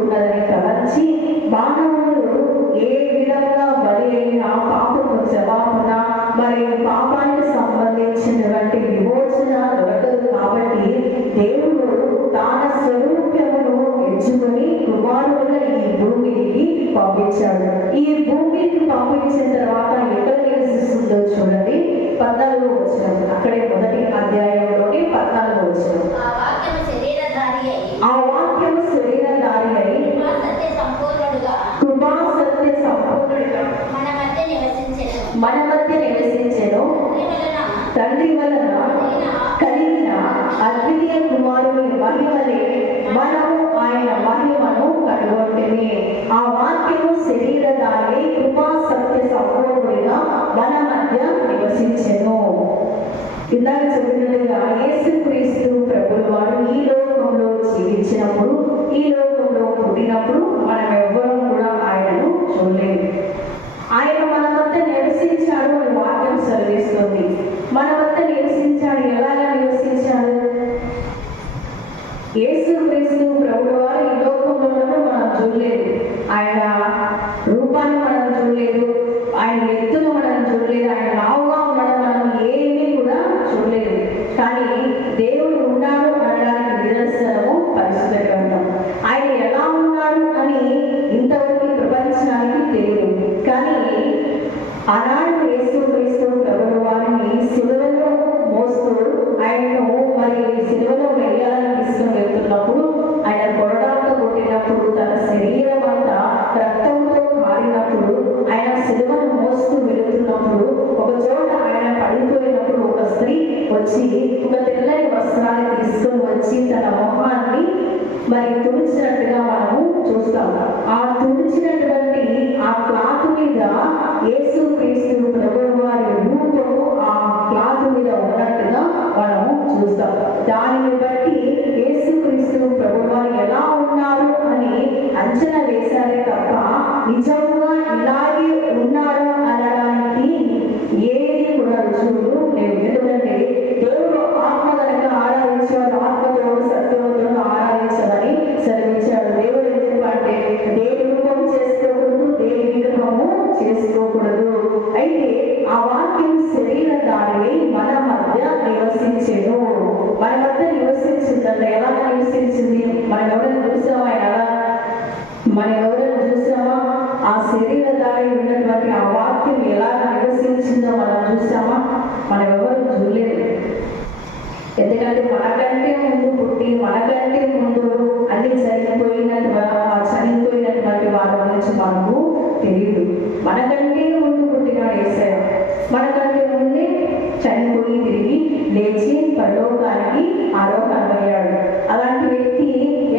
ఉన్నదని తలంచి మానవుడు ఏ విధంగా బలి అయిన పాపము క్షమాపణ మరియు పాపానికి సంబంధించినటువంటి విమోచన దొరకదు. కాబట్టి దేవుడు తన స్వరూపమును ఎంచుకొని కుమారుడుగా ఈ భూమికి పంపించాడు. ఈ భూమికి పంపించిన తర్వాత ఎక్కడ నివసిస్తుందో చూడండి. 14వ వచనం, అక్కడే మొదటి అధ్యాయంలోని 14వ వచనం. ఆ వాక్యము శరీరధారి అయి కృపా సత్య సంపూర్ణుడుగా మన మధ్య నివసించెను. తండ్రి వలన కలిగిన అద్వితీయ కుమారుని మహిమలే మనము ఆయన మహిమను కనుగొంటిమి. ఆ వాక్యము శరీరధారి కృపా సత్య సంపూర్ణుడిగా మన మధ్య నివసించెను. ఇందాక చెప్పినట్టుగా యేసుక్రీస్తు ప్రభువు వారు ఈ లోకంలో జీవించినప్పుడు, ఈ లోకంలో పుట్టినప్పుడు మనం ఎవ్వరూ కూడా ఆయనను చూడలేదు. ఆయన మన వద్ద నివసించాడు అని వాక్యం సెలవిస్తుంది. మన వద్ద నివసించాడు. ఎలాగా నివసించాడు? యేసుక్రీస్తు ప్రభువు వారు ఈ లోకంలో మనం చూడలేదు. ఆయన రూపాన్ని మనం చూడలేదు, ఆయన ఎత్తును మనం చూడలేదు, ఆయన లావుగా ఉండడం మనం ఏమీ కూడా చూడలేదు. కానీ దేవుడు ఉన్నాడు అనడానికి నిదర్శనము పరిశుద్ధ గ్రంథం. ఆయన ఎలా ఉన్నాడు అని ఇంతవరకు ప్రపంచానికి తెలియదు. కానీ ఆనాడు యేసుక్రీస్తు ప్రభువు వారిని సిలువలో మోస్తూ ఆయనను మరి సిలువలో వెయ్యాలని తీసుకుని వెళ్తున్నప్పుడు, ఆయన కొరడాలతో కొట్టినప్పుడు, తన శరీరం అంతా రక్తంతో మారినప్పుడు, ఆయన సిలువను మోస్తూ వెళుతున్నప్పుడు ఒక చోట ఆయన పడిపోయినప్పుడు ఒక స్త్రీ వచ్చి ఒక తెల్లని వస్త్రాన్ని తీసుకొని వచ్చి తన మొహాన్ని మరి తుడిచినట్టుగా మనము చూస్తాం. ఆ తుడిచినటువంటి ఆ క్లాత్ మీద యేసుక్రీస్తు ప్రభువు వారి రూపము ఆ క్లాత్ మీద ఉన్నట్టుగా మనము చూస్తాం. దానిని బట్టి యేసుక్రీస్తు ప్రభువు వారు ఎలా ఉన్నారు అని అంచనా వేశారే తప్ప నిజంగా ఇలాగే ఉన్నాడు అనడానికి ఏది కూడా రుజువులు లేవు. ఎందుకంటే దేవుడు ఆత్మ కనుక ఆరాధించాడు, ఆత్మతోడు సత్యవంతులను ఆరాధించాలని సెలవించాడు. దేవుడు ఎందుకంటే దేని రూపం చేసుకోకూడదు, దేని రూపము చేసుకోకూడదు. అయితే ఆ వాక్యం శరీరధారి మన మధ్య నివసించెను. మన మధ్య నివసించిందంటే ఎలా నివసించింది? మనం ఎవరైనా చూసామా? ఎలా మనం ఎవరైనా చూసామా? ఆ శరీరధారి ఉన్నటువంటి ఆ వాక్యం ఎలా నివసించిందో మనం చూసామా? మనం ఎవరు చూడలేదు. ఎందుకంటే మనకంటే ముందు పుట్టి మనకంటే ముందు అన్ని చనిపోయినటువంటి వారి గురించి మనకు తెలియదు. మనకంటే ముందు పుట్టినాడు యేసయ్య. మనకంటే ముందే చనిపోయి తిరిగి లేచి పరలోకానికి ఆరోహణమయ్యాడు. అలాంటి వ్యక్తి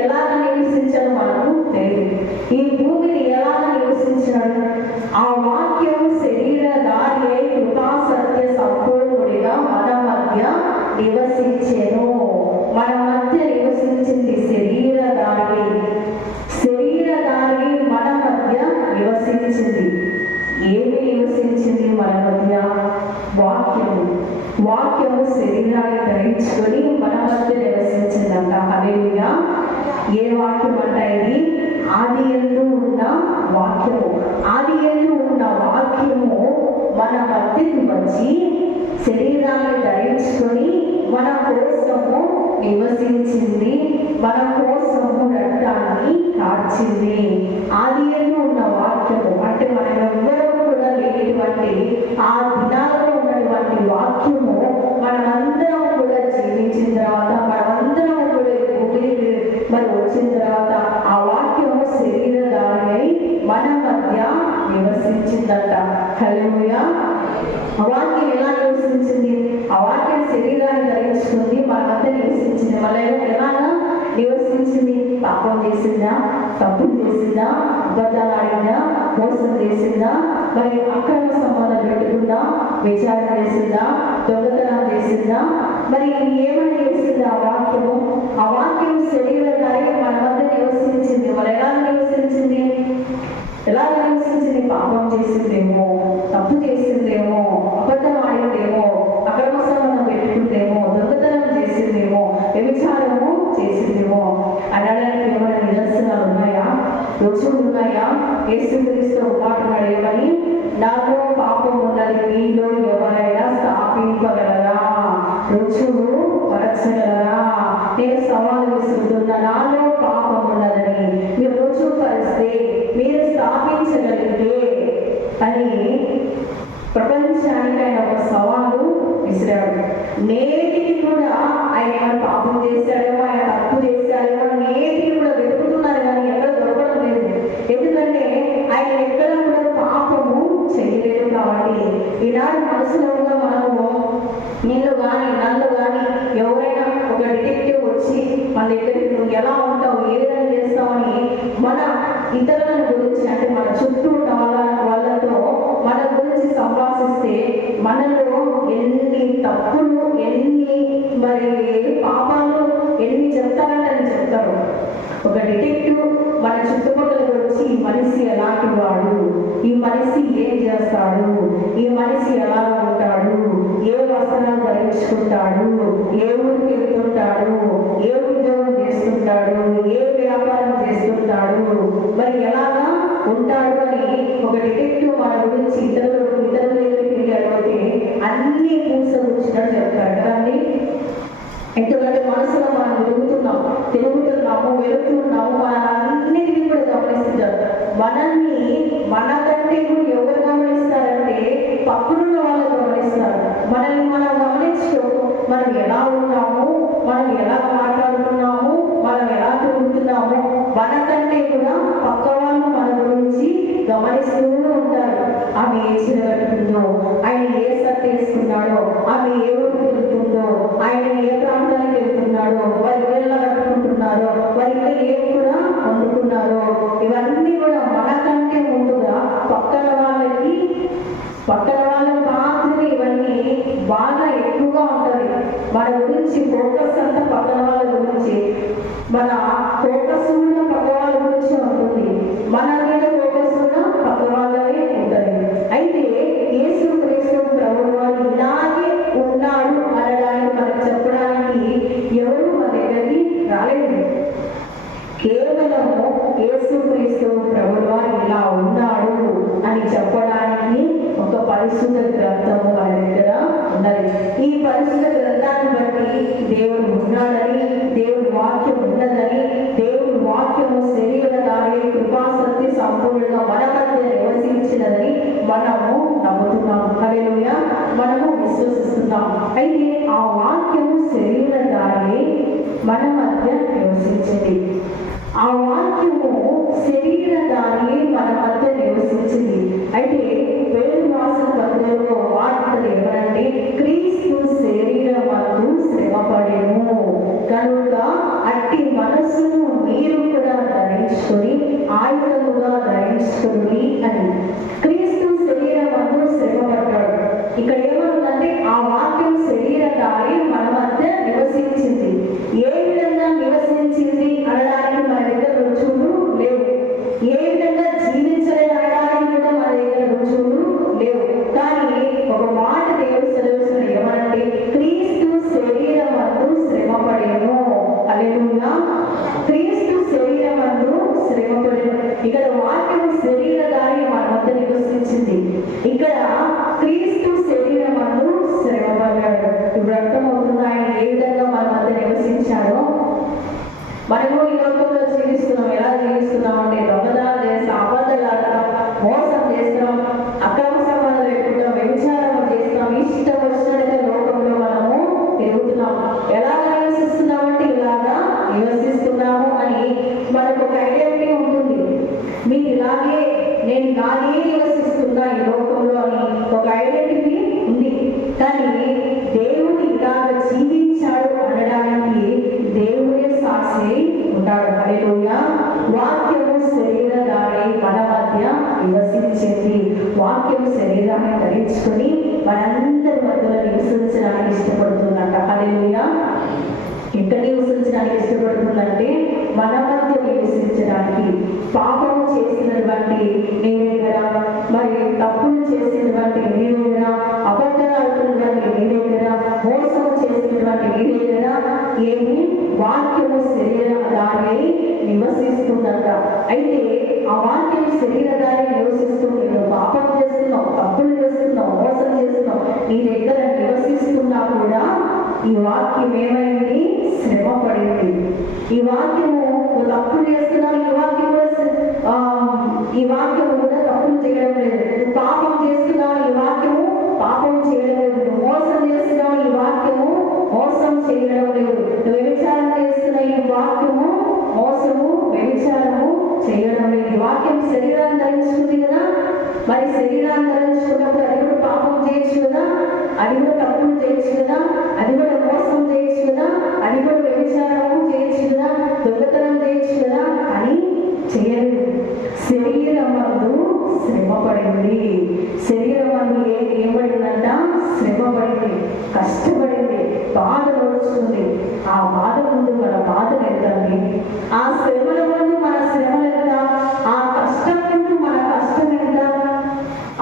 ఎలా నివసించాలో మనకు తెలియదు. ఈ భూమిని ఎలా నివసించాడు? ఆ వాక్యం శరీరధారి అయి కృపా సత్య సంపూర్ణుడిగా మన మధ్య నివసించెను. మన మధ్య నివసించింది శరీరధారి. శరీరధారి మన మధ్య నివసించింది. ఏమి నివసించింది మన మధ్య? వాక్యము. వాక్యము శరీరాన్ని ధరించుకొని మన మధ్య నివసించిందంట. హల్లెలూయా. ఏ వాక్యం అంట ఇది? ఆది యందు ఉన్న వాక్యము. ఆది యందు ఉన్న వాక్యము మన మధ్యకు వచ్చి శరీరాన్ని ధరించుకొని మన కోసము నివసించింది, మన కోసము రక్తాన్ని కార్చింది. ఆది యందు ఉన్న వాక్యము అంటే మనం ఎవ్వరూ కూడా లేనటువంటి ఆ దినాల్లో ఉన్నటువంటి వాక్యము మనమందరం కూడా జీవించిన తర్వాత, మనమందరం కూడా భూమికి మరి వచ్చిన తర్వాత ఆ వాక్యము శరీరధారి అయి మన మధ్య నివసించిందట. హల్లెలూయా. ఆ వాక్యం ఎలా నివసించింది? ఆ వాక్యం శరీరాన్ని ధరించుకుంది, మన మధ్య నివసించింది. మళ్ళీ ఎలాగా నివసించింది? పాపం చేసిందా? తప్పులు చేసిందా? అబద్ధాలు ఆడిందా? మోసం చేసిందా? మరి అక్రమ సంబంధం పెట్టుకుందా? విచారణ చేసిందా? దొంగతనం చేసిందా? మరి ఏమని చేసింది ఆ వాక్యము? ఆ వాక్యం శరీరధారి మన మధ్య నివసించింది. మరి ఎలా నివసించింది? ఎలా నివసించింది? పాపం చేసిందేమో, తప్పు చేసిందేమో, అబద్ధం ఆడిందేమో, అక్రమ సంబంధం పెట్టుకుందేమో, దొంగతనం చేసిందేమో, వ్యభిచారము చేసింది. చేసేదేమో అనడానికి ఏమైనా నిదర్శనాలు ఉన్నాయా, రుజువులు ఉన్నాయా? యేసుక్రీస్తు మాట ఏమని, నాలో పాపం ఉన్నది మీలో ఎవరైనా స్థాపింపగలరా, రుజువు పరచగలరా? నేను సవాలు విసురుతున్నా, నాలో పాపం ఉన్నదని మీరు రుజువు పరిస్తే, మీరు స్థాపించగలిగితే అని ప్రపంచానికి ఆయన ఒక సవాలు విసిరాడు. నేటికి కూడా ఆయన పాపం చేశాడేమో, ఆయన తప్పు చేశాడేమో నేటికి కూడా వెతుకుతున్నారు, కానీ ఎక్కడ దొరకడం లేదు. ఎందుకంటే ఆయన ఎక్కడ కూడా పాపము చేయలేదు. కాబట్టి ఈనాడు మనసులోగా మనము నిన్ను కానీ నన్ను కానీ ఎవరైనా ఒక డిటెక్టివ్ వచ్చి మన దగ్గరికి నువ్వు ఎలా ఉంటావు, ఏ విధంగా చేస్తావని మన ఇతరుల గురించి, అంటే మన చుట్టూ ఉన్న వాళ్ళతో మన గురించి సంభాషిస్తే మనలో ఎన్ని తప్పులు, ఎన్ని మరి పాపాలు ఎన్ని చెప్తారంటే అని చెప్తారు. ఒక డిటెక్టివ్ మన చుట్టుపక్కలకు వచ్చి ఈ మనిషి ఎలాంటి వాడు, ఈ మనిషి ఏం చేస్తాడు, ఈ మనిషి ఎలా ఉంటాడు, ఏ వస్త్రాలు ధరించుకుంటాడు, ఏ ఊరికి వెళ్తుంటాడు, ఏ ఉద్యోగం చేస్తుంటాడు, ఏ వ్యాపారం చేస్తుంటాడు, మరి ఎలాగా ఉంటాడు అని ఒక డిటెక్టివ్ మన గురించి ఇతరుల దగ్గరికి అడిగితే అన్ని పూసగుచ్చినట్టు చెప్తారు కదండి. ఎందుకంటే మనసులో మనం తిరుగుతున్నాము, వెళుతున్నాము, అన్నిటినీ కూడా గమనిస్తుంటారు. మనల్ని మనకంటే కూడా ఎవరు గమనిస్తారంటే పక్కనున్న వాళ్ళు గమనిస్తారు. మనల్ని మనం గమనించు, మనం ఎలా ఉన్నాము, మనం ఎలా మాట్లాడుతున్నాము, మనం ఎలా తిరుగుతున్నాము, మనకంటే కూడా పక్క వాళ్ళు మన గురించి గమనిస్తూ ఉంటారు. ఆమె ఏ చీర కట్టుకుందో, ఆయన ఏ షర్ట్ వేసుకున్నాడో, ఆమె ఏ ఊరికి వెళ్తుందో, ఆయన ఏ ప్రాంతానికి వెళ్తున్నాడో, వారి ఎలా కట్టుకుంటున్నారో, వారి ఏం కూడా వండుకున్నారో, ఇవన్నీ కూడా మనకంటే ముందుగా పక్కన వాళ్ళకి మాత్రమే ఇవన్నీ బాగా ఎక్కువగా ఉంటుంది. మన గురించి ఫోకస్ అంతా పక్కన వాళ్ళ గురించి, మన ఫోకస్ కూడా పక్క వాళ్ళ గురించి ఉంటుంది, మన మీద ఫోకస్ కూడా పక్క వాళ్ళనే ఉంటుంది. అయితే యేసుక్రీస్తు ప్రభువు వారు ఇలాగే ఉన్నాడు అనడానికి, మనకు చెప్పడానికి ఎవరు మన దగ్గరికి రాలేదు. కేవలము యేసుక్రీస్తు ప్రభువు వారు ఇలా ఉన్నాడు అని చెప్పడానికి ఒక పరిశుద్ధ గ్రంథము మన దగ్గర ఉన్నది. ఈ పరిశుద్ధ గ్రంథాన్ని బట్టి దేవుడు ఉన్నాడని, దేవుడి వాక్యం ఉన్నదని, దేవుడి వాక్యము శరీరధారి కృపాసక్తి సంపూర్ణంగా మన మధ్య నివసించినదని మనము నమ్ముతున్నాము. హల్లెలూయా, మనము విశ్వసిస్తున్నాం. అయితే ఆ వాక్యము శరీరధారి మన మధ్య నివసించింది. ఆ వాక్యము శరీరధారి మన మధ్య నివసించింది. అయితే వేరు వాసన పద్ధతిలో వార్తలు ఏమనంటే, క్రీస్తు శరీరమందు శ్రమపడెను కనుక అట్టి మనస్సును మీరు కూడా ధరించుకొని ఆయుధముగా ధరించుకొని అని. క్రీస్తు శరీరమందు శ్రమపడ్డాడు. ఇక్కడ ఏమవుతుందంటే ఆ వాక్యం శరీరధారి మన మధ్య నివసించింది. ఏ విధంగా నివసించింది అనడానికి మన దగ్గర రుజువులు లేవు. ఏ విధంగా జీవించలేదు అనడానికి కూడా మన దగ్గర రుజువులు లేవు. కానీ ఒక మాట దేవుడు సెలవుస్తున్నాడు, ఏమనంటే క్రీస్తు శరీరమందు శ్రమపడెను. హల్లెలూయా, క్రీస్తు శరీరమందు శ్రమపడెను. ఇక్కడ వాక్యం శరీరధారి మన మధ్య నివసించింది. ఇక్కడ క్రీస్తు శరీరమందు శ్రమపడ్డాడు. ఇప్పుడు అర్థమవుతుంది ఆయన ఏ విధంగా మన మధ్య నివసించాడో. మనము ఈ లోకంలో జీవిస్తున్నాం. ఎలా జీవిస్తున్నాం అంటే దొంగతనాలు చేస్తాం, అబద్ధాలు ఆడతాం, మోసం చేస్తాం, అక్రమ సంబంధాలు పెట్టుకుంటాం, వ్యభిచారం చేస్తాం, ఇష్టం వచ్చినట్టుగా లోకంలో మనము తిరుగుతున్నాం. ఎలాగ నివసిస్తున్నామంటే ఇలాగా నివసిస్తున్నాము అని మనకు ఒక ఐడెంటిటీ ఉంటుంది. మీరు ఇలాగే, నేను ఇలాగే నివసిస్తున్నా ఈ లోకంలో అని ఒక ఐడెంటిటీ ఉంది. కానీ దేవుడు ఇలాగ జీవించాడు అనడానికి దేవుడే సాక్షి ఉంటాడు. హల్లెలూయా, వాక్యము శరీరధారి మన మధ్య నివసించింది. వాక్యము శరీరాన్ని ధరించుకొని మనందరి మధ్యలో నివసించడానికి ఇష్టపడుతుందంట. హల్లెలూయా, ఎక్కడ నివసించడానికి ఇష్టపడుతుందంటే మన మధ్య నివసించడానికి. పాపము చేసినటువంటి నీ దగ్గర, మరి తప్పులు చేసినటువంటి నీ దగ్గర, అబద్ధాలు ఆడుతున్నటువంటి నీ దగ్గర, మోసం చేసినటువంటి నీ దగ్గర ఏమి వాక్యము శరీర అయితే ఆ వాక్యం శరీరధారి నివసిస్తుంది. నువ్వు పాపం చేస్తున్నావు, తప్పులు చేస్తున్నావు, మోసం చేస్తున్నావు, నీ దగ్గర నివసిస్తున్నా కూడా ఈ వాక్యం ఏమైంది? శ్రమ పడింది. ఈ వాక్యము నువ్వు తప్పులు చేస్తున్నావు, ఈ వాక్యము కూడా తప్పులు చేయడం లేదు. నువ్వు పాపం చేస్తున్నావు, ఈ వాక్యము పాపం చేయడం లేదు. నువ్వు మోసం చేస్తున్నావు, ఈ వాక్యము మోసం చేయడం లేదు. నువ్వు వ్యభిచారం చేస్తున్న ఈ వాక్యము మోసము వ్యభిచారము చేయడం లేదు. ఈ వాక్యం శరీరాన్ని ధరించుకుంది కదా, మరి శరీరాన్ని ధరించుకున్నప్పుడు అది కూడా పాపం చేయొచ్చు కదా, అది కూడా తప్పులు చేయొచ్చు కదా, అది కూడా మోసం చేయొచ్చు కదా, అది కూడా వ్యభిచారము చేయొచ్చు కదా, దొంగతనం చేయొచ్చు కదా, అని చేయలేదు. శరీరమందు శ్రమ పడింది. శరీరమందు ఏమడిందంట? శ్రమ పడింది, కష్టపడింది, బాధ నడుచుకుంది. ఆ బాధ ముందు మన బాధలు ఎంతండి? ఆ శ్రమల ముందు మన శ్రమలు ఎంత? ఆ కష్టం ముందు మన కష్టం ఎంత?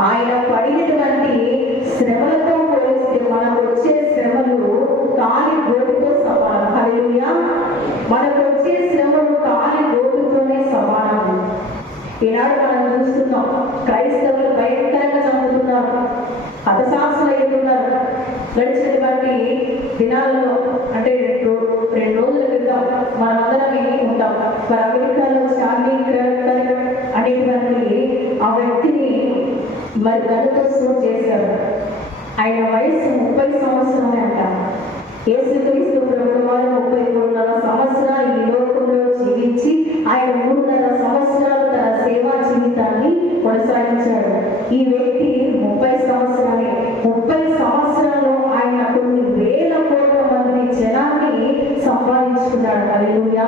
ఆయన పడినటువంటి శ్రమలతో పోలిస్తే మనకు వచ్చే శ్రమలు కాలి గోటుతో సమానం. హల్లెలూయా. మనకు వచ్చే శ్రమలు కాలి గోటుతోనే సమానం. ఈనాడు మనం చూస్తున్నాం, క్రైస్తవులు భయంకరంగా చంపుతున్నారు, హతసాక్షులు అవుతున్నారు. గడిచినటువంటి దినాలలో అంటే 2 రోజుల క్రితం మనమందరం ఉంటాం. మరి అమెరికాలో చార్లీ కర్క్ అనేటువంటి ఆ వ్యక్తిని మరి గనుతో సూట్ చేశారు. ఆయన వయసు 30 సంవత్సరాలే అంట. యేసుక్రీస్తు ప్రభువు వారు 33.5 సంవత్సరాలు ఈ లోకంలో జీవించి ఆయన 3.5 సంవత్సరాలు తన సేవా జీవితాన్ని కొనసాగించాడు. ఈ వ్యక్తి 30 సంవత్సరాలే. 30 సంవత్సరాల్లో ఆయన కొన్ని వేల కోట్ల మంది జనాన్ని సంపాదించుకున్నాడు. హల్లెలూయా.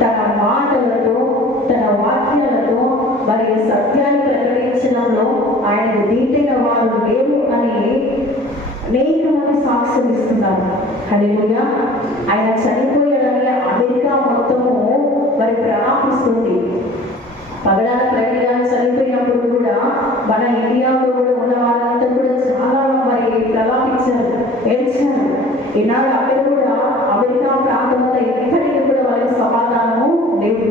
తన మాటలతో, తన వాక్యాలతో మరి సత్యాన్ని ప్రకటించడంలో ఆయన దీటైన వారు లేరు అని అనేక మంది సాక్ష్యం ఇస్తున్నారు. హల్లెలూయా. ఆయన చనిపోయాడని అమెరికా మొత్తము మరి ప్రలాపిస్తుంది. పగడాల ప్రవీణ్ చనిపోయినప్పుడు కూడా మన ఇండియాలో కూడా ఉన్న వాళ్ళంతా కూడా చాలా మరి ప్రలాపించారు, ఏడ్చారు. ఈనాడు అమెరికా ప్రాంతంలో ఇప్పటికీ కూడా వాళ్ళకి సమాధానము లేదు,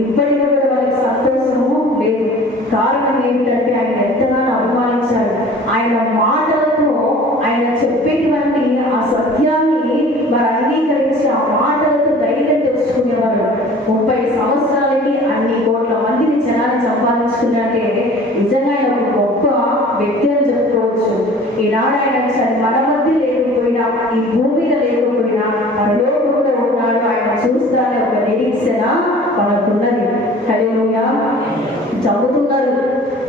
ఇప్పటికీ కూడా వాళ్ళకి సంతోషము లేదు. కారణం ఏమిటంటే ఆయన ఎంతగానో అవమానించారు. ఆయన మాటలతో ఆయన చెప్పేటువంటి ఆ సత్యాన్ని మరి అంగీకరించి ఆ మాటలతో ధైర్యం తెచ్చుకునేవారు. 30 సంవత్సరాలకి అన్ని కోట్ల మందిని జనాన్ని సంపాదించుకున్నట్టే నిజంగా ఆయన ఒక గొప్ప వ్యక్తి అని చెప్పుకోవచ్చు. ఈనాడు ఆయన మన మధ్య లేకపోయినా, ఈ భూమి మీద లేకపోయినా, పరలోకంలో ఉన్నాడు. ఆయన చూస్తానే ఒక నిరీక్షణ మనకున్నది. హల్లెలూయా. చదువుతున్నారు,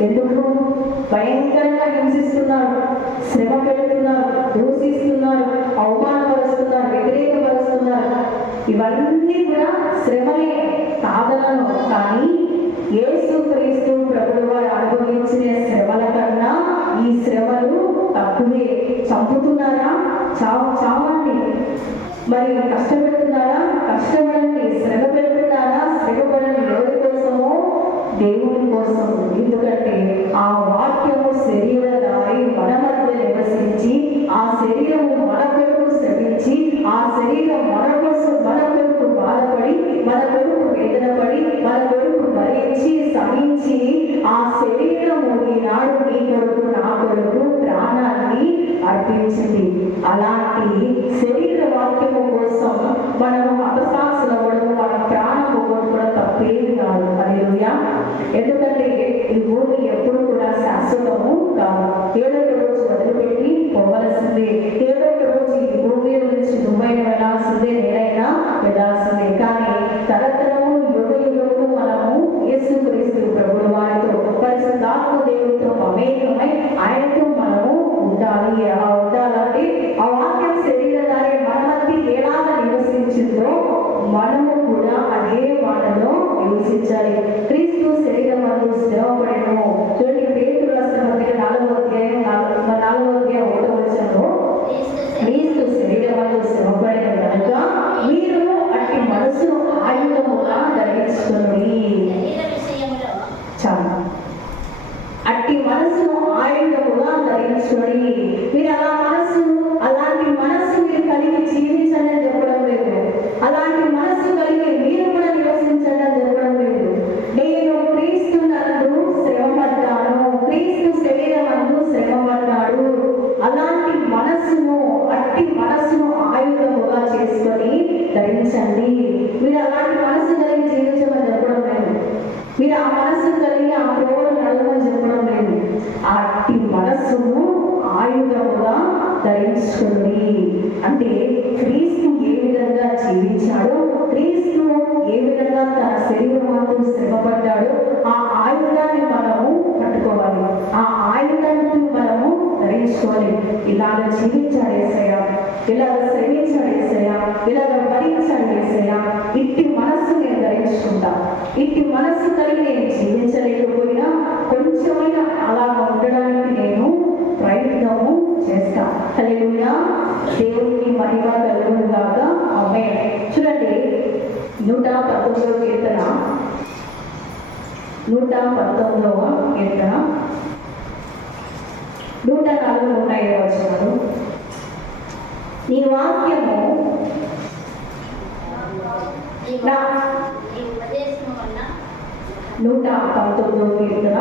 ఎందుకు? భయంకరంగా హింసిస్తున్నారు, శ్రమ పెడుతున్నారు, దూషిస్తున్నారు, అవమానపరుస్తున్నారు, వ్యతిరేకపరుస్తున్నారు. ఇవన్నీ కూడా శ్రమలే కాదనను. కానీ యేసుక్రీస్తు ప్రభువు వారు అనుభవించిన శ్రమల కన్నా ఈ శ్రమలు తక్కువే. చంపుతున్నారా? చావండి. మరి కష్టపెడుతున్నారా? కష్టపడండి. శ్రమ పెడుతున్నారా? శ్రమపడండి. ఎవరి కోసమో? దేవుడి కోసం. ఎందుకంటే ఆ వాక్యము శరీరధారి మన మధ్య నివసించి, ఆ శరీరము మన కొరకు శ్రమించి, ఆ శరీరం మన కొరకు బాధపడి, మన కొరకు వేదన పడి, మన కొరకు భరించి సహించి, ఆ శరీరము ఈనాడు నీ కొరకు నా కొరకు ప్రాణాన్ని అర్పించింది. అలాంటి శరీర వాక్యము కోసం మనము హతసాక్షులు అవ్వడం, మన ప్రాణం పోగొట్టుకోవడం తప్పేది కాదు. హల్లెలూయా. ఎందుకంటే ఈ భూమి ఎప్పుడు కూడా శాశ్వతము కాదు. ఏదో ఒక రోజు వదిలిపెట్టి పోవలసిందే. ఏదో ఒక రోజు ఈ భూమి నుంచి నువ్వైనా వెళ్ళాల్సిందే, నేనైనా వెళ్ళాల్సిందే. కానీ తరతరము యుగము మనము యేసుక్రీస్తు ప్రభువు వారితో, పరిశుద్ధాత్మ దేవుడితో మమేకమై ఆయనతో మనము ఉండాలి. అలా ఉండాలంటే ఆ వాక్యం శరీరధారి మన మధ్య ఎలాగా నివసించిందో మనము కూడా అదే వాటిలో నివసించాలి. క్రీస్తు శరీరం అందు శ్రమపడెను. చూడండి, పేతురు రాసిన పత్రిక 4వ అధ్యాయం 1వ వచనంలో క్రీస్తు శరీరం అందు శ్రమపడెను కనుక మీరు అట్టి మనసు ఆయుధముగా ధరించుకుని. చాలు. అట్టి మనసు ఆయుధముగా ధరించుకొని. మీరు అలాంటి మనస్సు మీరు కలిగి జీవించండి అని చెప్పడం లేదు. అలాంటి మనస్సు కలిగి మీరు కూడా నివసించండి అని చెప్పడం లేదు. మీరు అలాంటి మనసు కలిగి జీవించమని చెప్పడం లేదు. మీరు ఆ మనసు కలిగి ఆ ప్రేమను నడవని చెప్పడం లేదు. అట్టి మనస్సును ఆయుధముగా ధరించుకోండి. అంటే క్రీస్తు ఏ విధంగా జీవించాడో, క్రీస్తు ఏ విధంగా తన శరీరమంతా శ్రమపడ్డాడో ఆ ఆయుధాన్ని మనము పట్టుకోవాలి. ఆ ఆయుధాన్ని మనము ధరించుకోవాలి. ఇలాగ జీవించాడు యేసయ్య, ఇలాగ శ్రమించాడు యేసయ్య, ఇలాగ భరించాడు యేసయ్య. ఇట్టి మనస్సు నేను ధరించుకుంటా. ఇట్టి మనస్సు కలిగి నేను జీవించలేకపోయినా కొంచెమైనా అలా ఉండడానికి నేను ప్రయత్నము చేస్తా. హల్లెలూయా. దేవునికి మహిమ కలుగును గాక. ఆమేన్. చూడండి 119వ కీర్తన, 119వ కీర్తన 104 105 వచనాలు. నీ వాక్యము నా 119వ కీర్తన,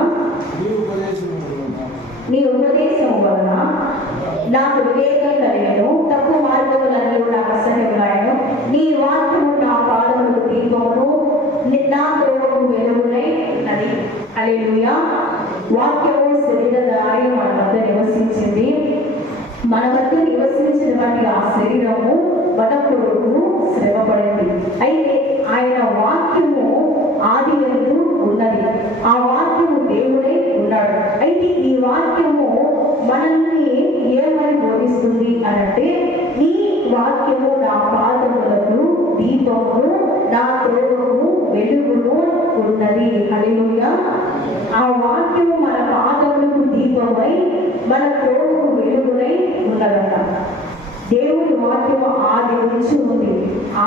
నీ ఉపదేశం వలన నాకు వివేకం కలిగను, తప్పు మార్గములన్నీ నాకు అసహ్యములాయను. నీ వాక్యము నా పాదములకు దీపమును, నా త్రోవకు వెలుగునై ఉన్నది. హల్లెలూయా. వాక్యము శరీరధారి మన వద్ద నివసించింది. మన వద్ద నివసించినటువంటి ఆ శరీరము మన కొరకు శ్రమపడింది. అయితే ఆయన వాక్యము ఆది యందు ఉన్నది. ఆ వాక్యము దేవుడే ఉన్నాడు. అయితే ఈ వాక్యము మనల్ని ఏమని బోధిస్తుంది అనంటే, నీ వాక్యము నా పాదములకు దీపమును, నా త్రోవకు వెలుగును ఉన్నది. హల్లెలూయా. ఆ వాక్యము మన పాదములకు దీపమై మన త్రోవకు వెలుగునై ఉన్నదట. దేవుని వాక్యము ఆది నుంచి ఉంది.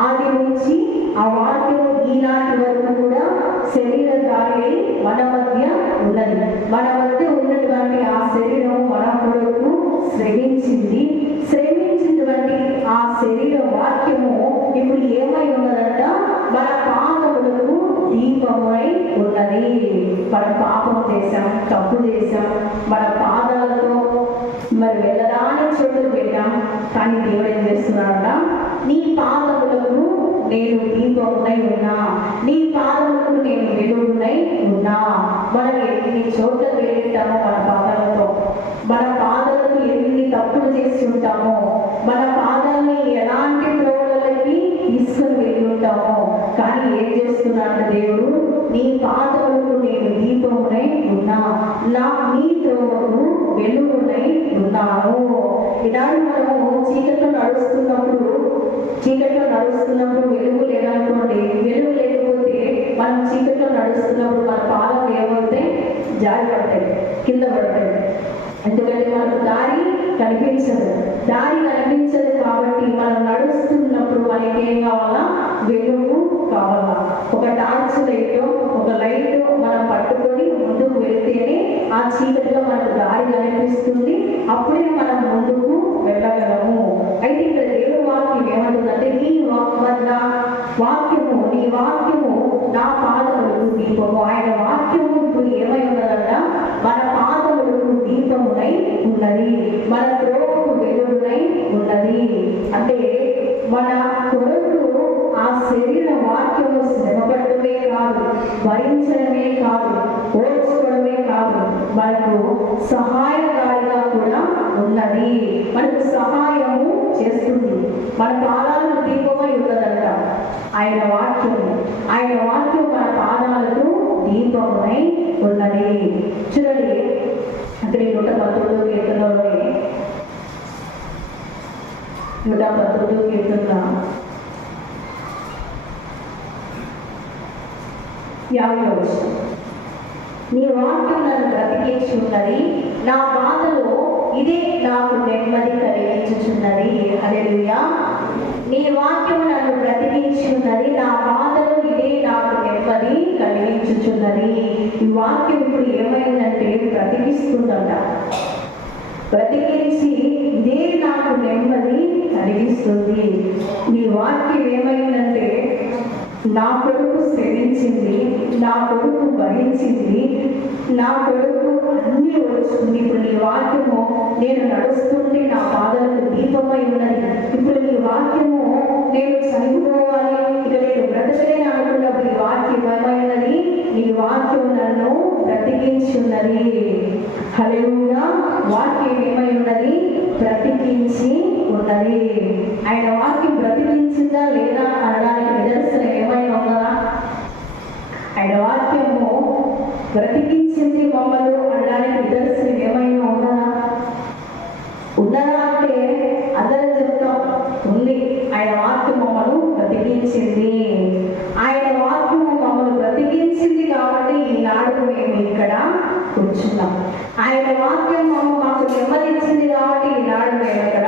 ఆది నుంచి ఆ వాక్యము ఈనాటి వరకు కూడా శరీరధారి మన మధ్య ఉన్నది. మన మధ్య ఉన్నటువంటి ఆ శరీరం మన కొరకు శ్రమించింది. శ్రమించినటువంటి ఆ శరీర వాక్యము ఇప్పుడు ఏమై ఉన్నదంట? మన పాదములకు దీపమై ఉన్నది. మన పాపం చేశాం, తప్పు చేశాం, మన పాదాలతో మరి వెళ్ళరాని చోటుకు వెళ్ళాం. కానీ దేవుడు ఏం చేస్తున్నాడంట? నీ పాదములకు నేను దీపమునై ఉన్నా, నీ పాదములకు నేను వెలుగునై ఉన్నా. మనం ఎన్ని చోట్ల వెళ్ళింటామో మన పాదాలతో, మన పాదాలకు ఎన్ని తప్పులు చేసి ఉంటామో, మన పాదాలని ఎలాంటి త్రోవలకి తీసుకుని వెళ్ళి ఉంటామో, కానీ ఏం చేస్తున్నాడు దేవుడు? నీ పాదములకు నేను దీపమునై ఉన్నా, నీ త్రోవకు వెలుగునై ఉన్నాను. ఇలాంటి మనము చీకట్లో నడుస్తున్నప్పుడు వెలుగు లేదనుకోండి, వెలుగు లేకపోతే మనం చీకట్లో నడుస్తున్నప్పుడు మన పాదాలు ఏమవుతాయి? జారి పడతాయి, కింద పడతాయి. ఎందుకంటే మనకు దారి కనిపించదు. కాబట్టి మనం నడుస్తున్నప్పుడు మనకి ఏం కావాలా? వెలుగు కావాలా. ఒక టార్చ్ లైట్, ఒక లైట్ మనం పట్టుకొని ముందుకు వెళ్తేనే ఆ చీకటిలో మనకు దారి కనిపిస్తుంది. అప్పుడే మనం ముందుకు వెళ్ళగలము. అయితే ఇక్కడ దేవుని వాక్యం ఏమంటుందంటే, నీ వాక్యము నా పాదములకు దీపము. ఆయన వాక్యము ఇప్పుడు ఏమై ఉన్నదంట? మన పాదములకు దీపమునై ఉన్నది, మన త్రోవకు వెలుగునై ఉన్నది. అంటే మన కొరకు ఆ శరీర వాక్యము శ్రమపడమే కాదు, భరించడమే కాదు, ఓర్చుకోవడమే కాదు, మనకు సహాయకారిగా కూడా ఉన్నది. మనకు సహాయము చేస్తుంది. మన పాదాలకు దీపమై ఉన్నదంట ఆయన వాక్యము. ఆయన వాక్యం మన పాదాలకు దీపమై ఉన్నది. చూడండి, అక్కడ 119వ కీర్తనలోనే 119వ కీర్తన 50వ వచనం. నీ వాక్యం నన్ను బ్రతికించి ఉన్నది, నా బాధలో ఇదే నాకు నెమ్మది కలిగించుచున్నది. హల్లెలూయా. నీ వాక్యము నన్ను బ్రతికించి ఉన్నది, నా బాధలో ఇదే నాకు నెమ్మది కలిగించుచున్నది. ఈ వాక్యం ఇప్పుడు ఏమైందంటే బ్రతికిస్తుందట. బ్రతికించి ఇదే నాకు నెమ్మది కలిగిస్తుంది. నీ వాక్యం ఏమైందంటే నా కొడుకు శ్రమించింది, నా కొడుకు భరించింది, నా కొరకు అన్నీ వస్తుంది. ఇప్పుడు నీ వాక్యము నేను నడుస్తుంటే నా పాదాలకు దీపమై ఉన్నది. ఇప్పుడు నీ వాక్యము నేను చనిపోవాలి, ఇక నేను బ్రతకలేని అనుకున్నప్పుడు ఈ వాక్యం ఏమైనది, నీ వాక్యం నన్ను బ్రతికించి ఉన్నది. హల్లెలూయా. వాక్యం ఏమై ఉన్నది, బ్రతికించి ఉన్నది. ఆయన వాక్యం బ్రతికించిందా లేదా అనడానికి నిదర్శనం ఏమైనా ఉన్నదా? ఆయన వాక్యము బ్రతికించింది మమ్మల్ని అనడానికి నిదర్శనం ఏమైనా ఉన్నదా? ఉన్నదా అంటే అందరం చెప్తాం, ఉంది. ఆయన వాక్యం మమ్మల్ని బ్రతికించింది. ఆయన వాక్యము మమ్మల్ని బ్రతికించింది కాబట్టి ఈనాడు మేము ఇక్కడ కూర్చున్నాం. ఆయన వాక్యం మాకు నెమ్మదించింది కాబట్టి ఈనాడు మేము ఇక్కడ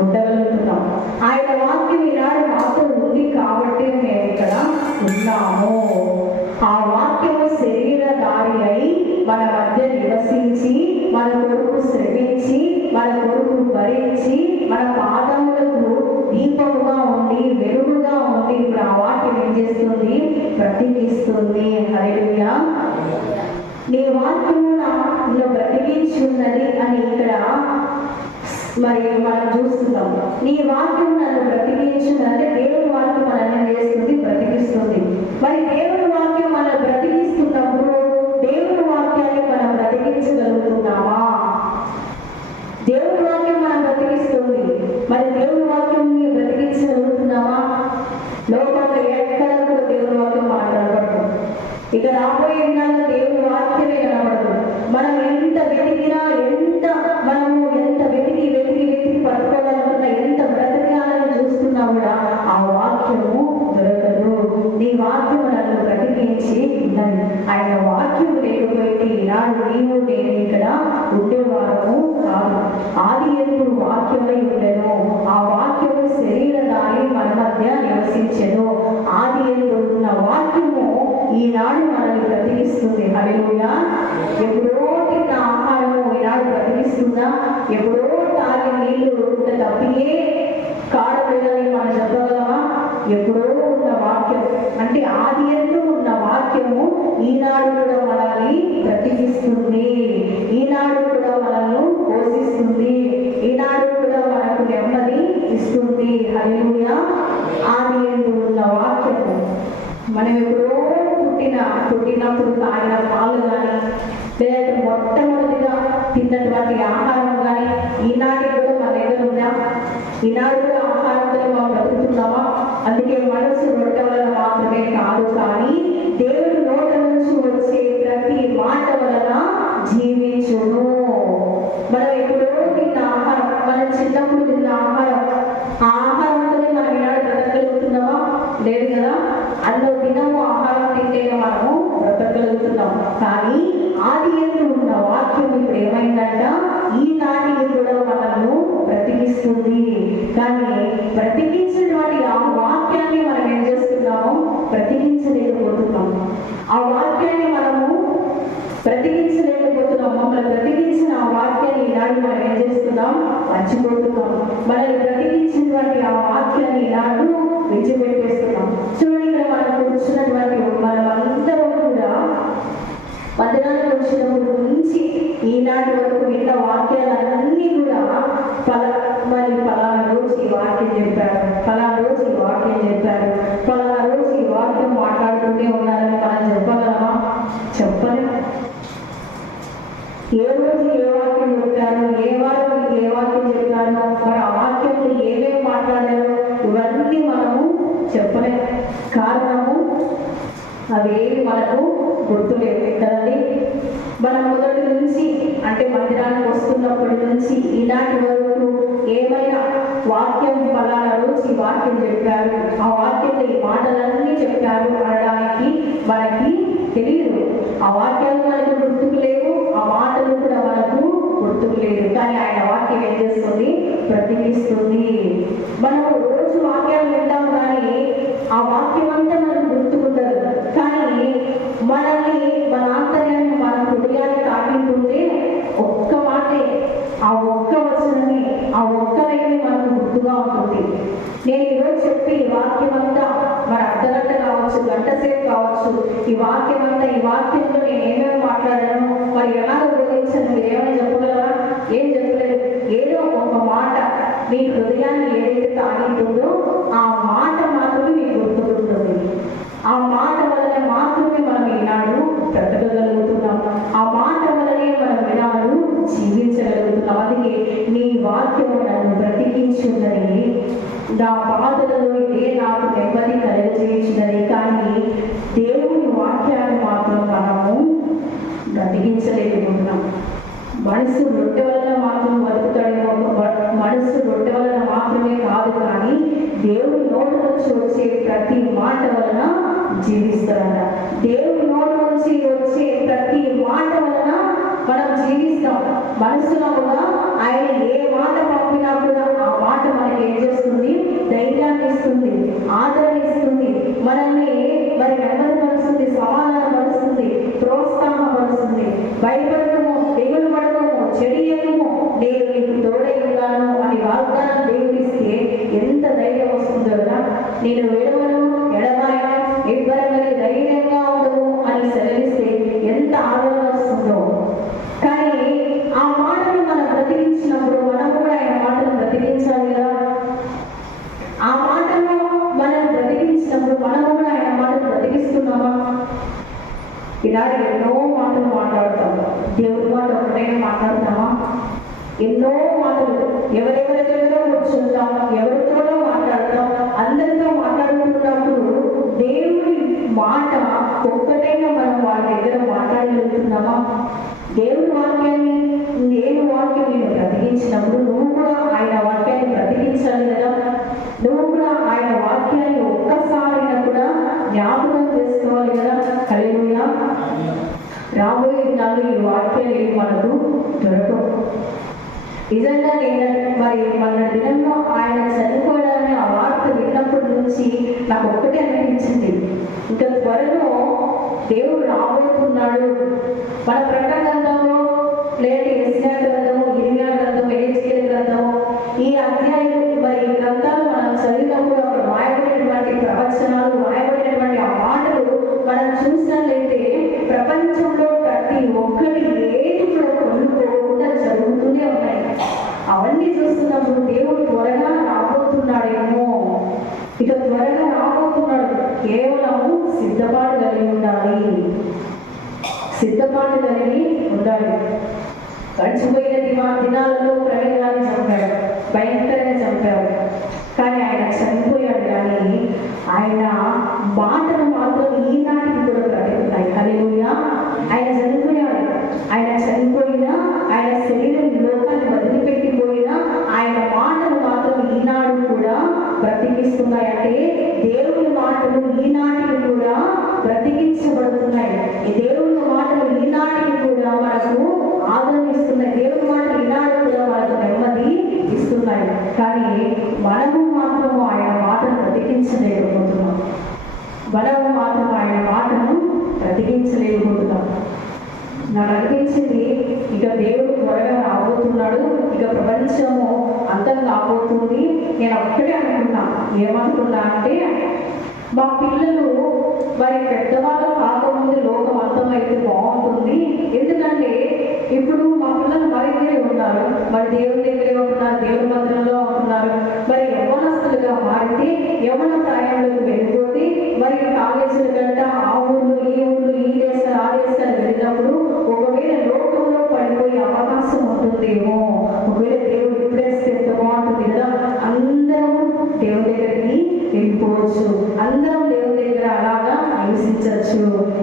ఉండగలుగుతున్నాం. ఆయన వాక్యం ఈనాడు మాతో ఉంది కాబట్టి మేము ఇక్కడ ఉన్నాము. ఆ వాక్యము శరీరధారి అయి మన మధ్య నివసించి మన కొరకు శ్రమించి మన కొరకు భరించి మన పాదములకు దీపముగా ఉండి వెలుగుగా ఉండి ఇప్పుడు ఆ వాక్యం ఏం చేస్తుంది, బ్రతికిస్తుంది. హల్లెలూయా. నీ వాక్యము నాలో బ్రతికించి ఉన్నది అని ఇక్కడ మరి మనం చూస్తున్నాం. నీ వాక్యం నన్ను బ్రతికించిందంటే దేవుని వాక్యం మనల్ని చేస్తుంది, బ్రతికిస్తుంది. మరి దేవుని వాక్యం మనం బ్రతికిస్తున్నప్పుడు దేవుని వాక్యాన్ని మనం బ్రతికించగలుగుతున్నామా? దేవుని వాక్యం మనం బ్రతికిస్తుంది, మరి దేవుని వాక్యాన్ని బ్రతికించగలుగుతున్నామా? లోకంలో ఎక్కడ కూడా దేవుని వాక్యం మాట్లాడబడదు. ఇక రాబోయే దినాల్లో దేవుని వాక్యమే కనబడదు. మనం ఎంత వెతికినా, మనము ఎంత వెతికి పట్టుకోవాలనుకున్నా, ఎంత బ్రతకాలని చూస్తున్నా కూడా ఆ వాక్యము దొరకదు. నీ వాక్యం నన్ను బ్రతికించి ఉన్నది. ఆయన వాక్యం లేకపోతే ఈనాడు నీవు నేను ఇక్కడ ఉండేవారము కాదు. ఆది యందు వాక్యమై ఉండెను, ఆ వాక్యము శరీరధారి మన మధ్య నివసించెను. ఆది యందు ఉన్న వాక్యము ఈనాడు మనల్ని బ్రతికిస్తుంది. హల్లెలూయా. ఎప్పుడో తిన్న ఆహారము ఈనాడు బ్రతికిస్తుందా? ఎప్పుడో తాగి నీళ్లు తప్పియే కాడలేదని మనం చెప్పగలమా? ఎప్పుడో ఉన్న వాక్యం అంటే ఆది యందు ఉన్న వాక్యము ఈనాడు కూడా మనల్ని బ్రతికిస్తుంది. ఈనాడు కూడా మనల్ని పోషిస్తుంది. ఈనాడు కూడా మనకు నెమ్మది ఇస్తుంది. హల్లెలూయా. ఆది యందు ఉన్న వాక్యము మనం ఎప్పుడో పుట్టినప్పుడు తాగిన పాలు కానీ లేదంటే మొట్టమొదటిగా తిన్నటువంటి ఆహారం కానీ ఈనాటి కూడా మన దగ్గర ఉందా? ఈనాడు కూడా ఆహారంతో మనం బ్రతుకుతున్నామా? అందుకే మనసు రొట్టె వలన మాత్రమే కాదు కానీ దేవుడి నోట నుంచి వచ్చే ప్రతి మాట వలన జీవించును. మనం ఎప్పుడో తిన్న ఆహారం, మనం చిన్నప్పుడు తిన్న ఆహారం, ఆ ఆహారంతోనే మనం ఈనాడు బ్రతకగలుగుతున్నామా? లేదు కదా. అందులో దినము ఆహారం తింటేనే మనము బ్రతకగలుగుతున్నాం. కానీ ఆది యందు ఉన్న వాక్యం ఇప్పుడు ఏమైందంట, ఈనాటికి కూడా మనల్ని బ్రతికిస్తుంది. కానీ బ్రతికించినటువంటి ఆ వాక్యాన్ని మనం ఏం చేస్తున్నాము, బ్రతికించలేకపోతున్నాము. ఆ వాక్యాన్ని మనము బ్రతికించలేకపోతున్నాం. మమ్మల్ని బ్రతికించిన ఆ వాక్యాన్ని ఈనాడు మనం ఏం చేస్తున్నాం, మర్చిపోతున్నాం. మనల్ని బ్రతికించినటువంటి ఆ వాక్యాన్ని ఈనాడు విడిచిపెట్టేస్తున్నాం. చూడండి, ఇక్కడ మనం కూర్చున్నటువంటి మనమందరం కూడా మందిరానికి వచ్చినప్పుడు నుంచి ఈనాటి వరకు విన్న వాక్యాలన్నీ కూడా పలానా రోజు ఈ వాక్యం చెప్పారు, పలానా రోజు ఈ వాక్యం చెప్పారు, పలానా రోజు ఈ వాక్యం మాట్లాడుతూనే ఉన్నారని మనం చెప్పగలమా? చెప్పలేము. ఏ రోజు ఏ వాక్యం చెప్పారు, ఏ వారం ఏ వాక్యం చెప్పారు, మరి ఆ వాక్యంలో ఏమేమి మాట్లాడారు, ఇవన్నీ మనము చెప్పలేము. కారణము అవేవి మనకు గుర్తులేవు కదండి. మనం మొదటి నుంచి అంటే మందిరానికి వస్తున్నప్పటి నుంచి ఈనాటి వరకు ఏమైనా వాక్యం ఫలానా రోజు ఈ వాక్యం చెప్పారు, ఆ వాక్యంలో ఈ మాటలన్నీ చెప్పారు అనడానికి మనకి తెలియదు. ఆ వాక్యాలు మనకు గుర్తుకు లేవు, ఆ మాటలు కూడా మనకు గుర్తుకు లేదు. కానీ ఆయన వాక్యం ఏం చేస్తుంది, బ్రతికిస్తుంది. మనము రోజు వాక్యాలు వింటాం కానీ ఆ వాక్యం అంతా మనకు గుర్తుకుండదు. కానీ మనల్ని మన ఆంతర్యాన్ని మన హృదయాన్ని తాకింటుంటే ఒక్క మాటే, ఆ ఒక్క వచనమే, ఆ ఒక్క లైనే మనకు గుర్తుగా ఉంటుంది. నేను ఈరోజు చెప్పి ఈ వాక్యం అంతా మన అర్ధగంట కావచ్చు, గంట సేపు కావచ్చు, ఈ వాక్యం అంతా, ఈ వాక్యంలో నేను ఏమేమి మాట్లాడాను, నీ హృదయాన్ని ఏదైతే తాగింటుందో ఆ మాట మాత్రమే నీకు గుర్తుకుంటుంది. ఆ మాట వలన మాత్రమే మనం ఈనాడు బ్రతకగలుగుతున్నాం. ఆ మాట వలనే మనం ఈనాడు జీవించగలుగుతున్నాం. అందుకే నీ వాక్యం నన్ను బ్రతికించున్నది, నా బాధలలో ఇదే నాకు నెమ్మది కలగజేయించినది. కానీ దేవుని వాక్యాన్ని మాత్రం మనము బ్రతికించలేకపోతున్నాం. మనసు రొట్టె వలన మాత్రం బతుకుతాడేమో, మనసు రొట్టె వలన మాత్రమే కాదు, కానీ దేవుని నోటి నుంచి వచ్చే ప్రతి మాట వలన జీవిస్తారట. దేవుని నోటి నుంచి వచ్చే ప్రతి మాట వలన మనం జీవిస్తాం. మనసులో కూడా ఆయన ఏ మాట పంపినా కూడా ఆ మాట మనకి ఏం చేస్తుంది? ధైర్యాన్ని ఇస్తుంది, ఆదరణ ఇస్తుంది, మనల్ని మరి నెమ్మదిపరుస్తుంది, సమాధానపరుస్తుంది, ప్రోత్సాహపరుస్తుంది. భయపడటము, దిగులు పడటము, చెడియము, నేను నీకు తోడై ఉన్నాను అని వాగ్దానం దేవుడిస్తే ఎంత ధైర్యం వస్తుందో కదా. నేను విడవను, ఎడబాయను, ఇబ్బరగలి ధైర్యంగా ఉండవు అని సెలవిస్తే ఎంత ఆదరణ వస్తుందో. కానీ ఆ మాటను మనం బ్రతికించినప్పుడు మనం కూడా ఆయన మాటను బ్రతికించాలి కదా. ఆ మాటను మనం బ్రతికించినప్పుడు మనం కూడా ఆయన మాటను బ్రతికిస్తున్నామా? ఈనాడు ఎన్నో మాటలు మాట్లాడతాము, దేవుడి మాట ఒకటైనా మాట్లాడతామా? ఎన్నో మాటలు, ఎవరెవరి దగ్గర కూర్చుంటాం, ఎవరితోనో మాట్లాడతాం, అందరితో మాట్లాడుతున్నప్పుడు దేవుడి మాట ఒక్కటైనా మనం వాళ్ళ దగ్గర మాట్లాడగలుగుతున్నామా? దేవుడి వాక్యాన్ని, దేవుడి వాక్యం నేను బ్రతికించినప్పుడు నువ్వు కూడా ఆయన వాక్యాన్ని బ్రతికించాలి కదా. నువ్వు కూడా ఆయన వాక్యాన్ని ఒక్కసారైనా కూడా జ్ఞాపకం చేసుకోవాలి కదా. హల్లెలూయా. రాబోయే దినాలు ఈ వాక్యాలు మనకు దొరకవు. నిజంగా నేను మరి మన దినంలో ఆయన చనిపోవడాన్ని ఆ వార్త విన్నప్పటి నుంచి నాకు ఒక్కటే అనిపించింది, ఇంకా త్వరలో దేవుడు రాబోతున్నాడు. మన ప్రకటన గ్రంథంలో లేదంటే యెషయా గ్రంథము, ఇర్మీయా గ్రంథము, ఎహెజ్కేలు గ్రంథము, ఈ అధ్యాయులు మరి ఈ గ్రంథాలు మనం చదివినప్పుడు అక్కడ రాయబడినటువంటి ప్రవచనాలు, రాయబడినటువంటి ఆ మాటలు మనం చూసినట్లయితే ప్రపంచంలో ప్రతి ఒక్కటి ఏది కూడా కొనుక్కోకుండా జరుగుతూనే ఉన్నాయి. అవన్నీ చూస్తున్నప్పుడు దేవుడు త్వరగా రాబోతున్నాడేమో, ఇక త్వరగా రాబోతున్నాడు. కేవలము సిద్ధపాటు కలిగి ఉండాలి, సిద్ధపాటు కలిగి ఉండాలి. గడిచిపోయిన దినాలలో ప్రవీణ్ గారిని చంపాడు, భయంకరంగా చంపాడు. కానీ ఆయన చనిపోయాడు, కానీ ఆయన మాటలు మాత్రం ఈనాటికి కూడా బ్రతుకుతాయి. హల్లెలూయా. ఆయన చనిపోయాడు, ఆయన చనిపోయినా, ఆయన శరీరం లోకాన్ని వదిలిపెట్టిపోయినా ఆయన మాటలు మాత్రం ఈనాడు కూడా బ్రతికిస్తున్నాయి. అంటే దేవుని మాటలు ఈనాటికి కూడా బ్రతికించబడుతున్నాయి. ఈ దేవుని మాటలు ఈనాటికి కూడా మనకు ఆదరణిస్తున్నాయి. దేవుని మాటలు ఈనాడు కూడా మనకు నెమ్మది ఇస్తున్నాయి. కానీ మనము మాత్రము ఆయన మాటను బ్రతికించలేకపోతున్నాం. మనము మాత్రం ఆయన మాటను బ్రతికించలేకపోతున్నాం. నాకు అనిపించింది, ఇక దేవుడు త్వరగా రాబోతున్నాడు, ఇక ప్రపంచము అంతం కాబోతుంది. నేను ఒక్కడే అనుకున్నా, ఏమనుకున్నా అంటే మా పిల్లలు మరి పెద్దవాళ్ళు కాకముందు లోకం అంతమైతే బాగుంటుంది. ఎందుకంటే ఇప్పుడు మా పిల్లలు మరి దగ్గరే ఉన్నారు, మరి దేవుని దగ్గరే ఉంటున్నారు, దేవుని మందిరంలో ఉంటున్నారు. మరి యవ్వనస్తులుగా మారితే యవ్వన ప్రాయంలోకి వెళ్ళిపోతే మరి కాలేజీల కంట ఆ ఊళ్ళు, ఈ ఊళ్ళు, ఈ దేశాలు, ఆ దేశాలు వెళ్ళినప్పుడు ఒకవేళ లోకంలో పడిపోయే అవకాశం ఉంటుందేమో. ఒకవేళ దేవుడు ఇప్పుడేస్తే ఎంత బాగుంటుంది కదా. అందరం దేవుడి దగ్గరికి వెళ్ళిపోవచ్చు, అందరం దేవుడి దగ్గర అలాగా నివసించవచ్చు.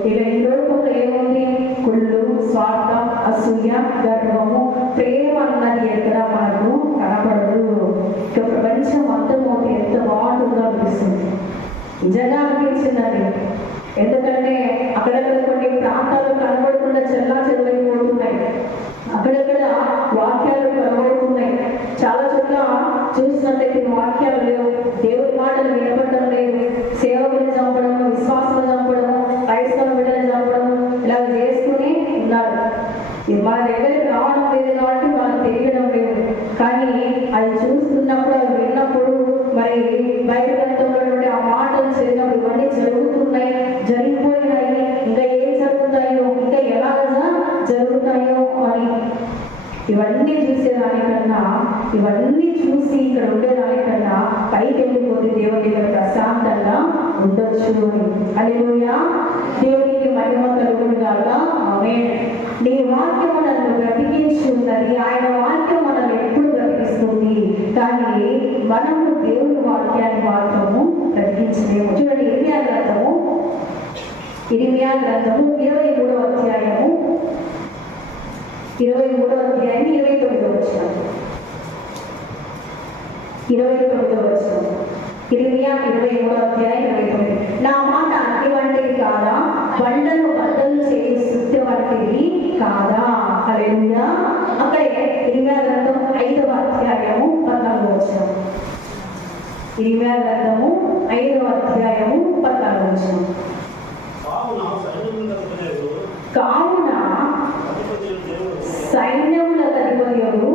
ఇక ఈ లోకంలో ఏముంది? కుళ్ళు, స్వార్థం, అసూయ, గర్వము, ప్రేమ అన్నది ఎక్కడ మనకు కనపడదు. ఇక ప్రపంచం అంతమవుతే ఎంత బాగుంటుందో అనిపిస్తుంది. నిజంగా అనిపించిందండి. ఎందుకంటే అక్కడక్కడ కొన్ని ప్రాంతాలు కనబడకుండా చెల్లా చెదరైపోతున్నాయి, అక్కడక్కడ వాక్యాలు కనబడుతున్నాయి. చాలా చోట్ల చూసినట్లయితే వాక్యాలు లేవు, దేవుడి మాటలు వినపడడం లేదు. సేవకులు చంపడం, విశ్వాసాలు చంపడం, క్రైస్తవ బిడ్డలు చంపడం, ఇలా చేస్తూనే ఉన్నారు. మన దగ్గరికి రావడం లేదు కాబట్టి మనకు తెలియడం లేదు. కానీ అది చూస్తున్నప్పుడు, అది విన్నప్పుడు, మరి బైబిల్ గ్రంథంలో ఆ మాటలు చదివినప్పుడు ఇవన్నీ జరుగుతున్నాయి, జరిగిపోయినాయి, ఇంకా ఏం జరుగుతాయో, ఇంకా ఎలాగా జరుగుతాయో అని ఇవన్నీ చూసేదాన్ని ఉండేదానికన్నా, ఇవన్నీ చూసి ఇక్కడ ఉండేదానికన్నా పైకి వెళ్ళిపోతే దేవుని ఇక్కడ ప్రశాంతంగా ఉండొచ్చు అని. హల్లెలూయా. దేవునికి మహిమ కలుగును గాక. ఆమేన్. నీ వాక్యము నన్ను బ్రతికించున్నది. ఆయన వాక్యం మనల్ని ఎప్పుడు బ్రతికిస్తుంది, కానీ మనము దేవుని వాక్యాన్ని మాత్రము బ్రతికించలేము. చూడండి, ఇర్మియా గ్రంథము 23వ అధ్యాయము 29వ వచనం. ఇర్మియా 23వ అధ్యాయం 29. నా మాట అగ్ని వంటిది కాదా, బండను బద్దలు చేసి సుత్తి వంటిది కాదా. హల్లెలూయా. అక్కడే ఇర్మియా గ్రంథం 5వ అధ్యాయము 14వ వచనం. ఇర్మియా గ్రంథము 5వ అధ్యాయము 14వ వచనం. కావున సైన్యముల అధిపతియగు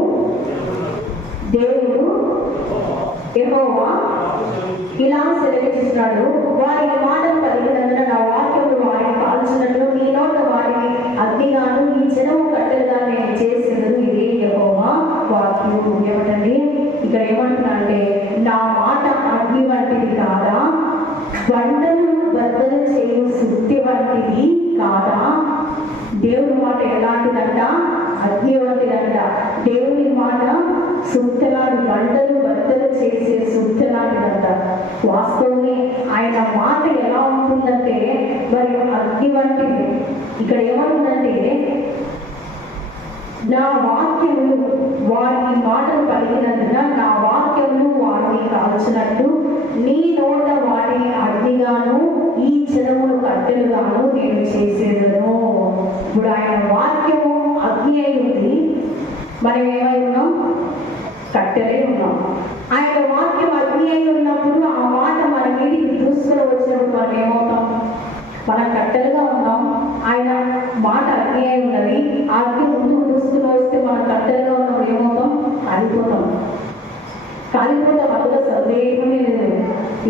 దేవుడు యెహోవా ఇలా సెలవిస్తున్నాడు, వారి మాటలు పలికినందున నా వాక్యములు వారిని కాల్చినట్లు నీ నోట వారిని అగ్నిగాను ఈ జనము కట్టెలుగా నేను చేసేది. ఇదే యెహోవా వాక్యము. ఏమిటండి ఇక్కడ ఏమంటున్నా అంటే, నా మాట అగ్ని వంటిది కాదా, బండను బద్దలు చేయు సుత్తి వంటిది కాదా. దేవుని మాట ఎలాంటిదంట? అగ్ని వంటిదంట. దేవుని మాట సుత్తలాంటి, బండలు బద్దలు చేసే సుత్తలాంటిదంట. వాస్తవమే ఆయన మాట ఎలా ఉంటుందంటే మరి అగ్ని వంటిది. ఇక్కడ ఏమంటుందంటే, నా వాక్యములు వారి మాటలు పలికినందున నా వాక్యములు వారిని కాల్చినట్టు నీ నోట వారిని అగ్నిగాను ఈ జనములు కట్టెలుగాను నేను చేసేదను. ఇప్పుడు ఆయన వాక్యము అగ్ని అయింది, మనం ఏమై ఉన్నాం? కట్టెలే ఉన్నాం. ఆయన వాక్యం అగ్ని అయి ఉన్నప్పుడు ఆ మాట మన మీదికి దూసుకొని వచ్చినప్పుడు మనం ఏమవుతాం? మనం కట్టెలుగా ఉన్నాం. ఆయన మాట అగ్ని అయి ఉన్నది. ఆ అగ్ని ముందు దూసుకుని వస్తే మనం కట్టెలుగా ఉన్నప్పుడు ఏమవుతాం? కాలిపోతాం. అందులో సందేహమే లేదు.